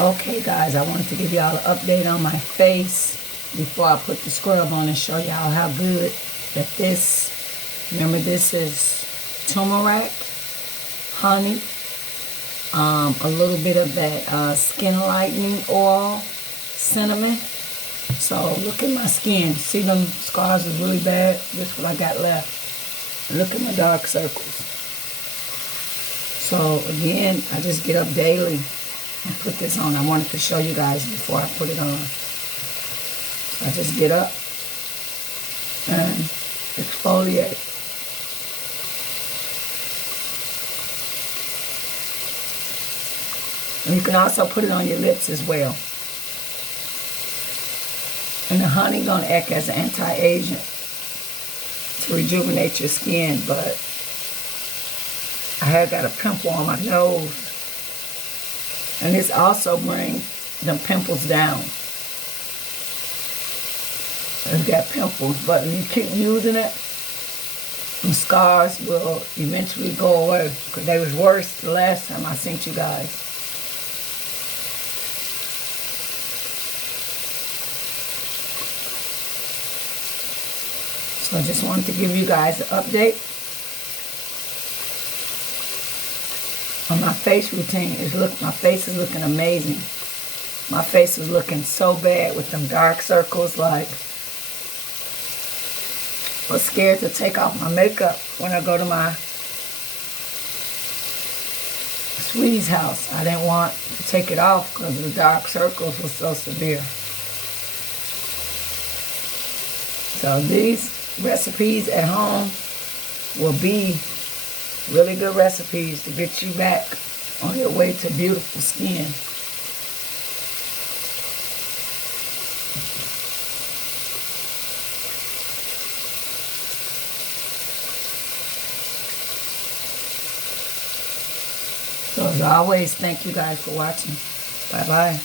Okay, guys, I wanted to give y'all an update on my face before I put the scrub on and show y'all how good that this, remember this is turmeric, honey, a little bit of that skin lightening oil, cinnamon. So look at my skin. See them scars is really bad? This is what I got left. Look at my dark circles. So again, I just get up daily and put this on. I wanted to show you guys before I put it on. I just get up and exfoliate. And you can also put it on your lips as well. And the honey gonna act as an anti-aging to rejuvenate your skin, but I had got a pimple on my nose. And this also brings them pimples down. I've got pimples, but if you keep using it, the scars will eventually go away. Because they was worse the last time I seen you guys. So I just wanted to give you guys an update on my face routine. My face is looking amazing. My face was looking so bad with them dark circles, like I was scared to take off my makeup when I go to my sweetie's house. I didn't want to take it off because the dark circles were so severe. So these recipes at home will be really good recipes to get you back on your way to beautiful skin. So as always, thank you guys for watching. Bye-bye.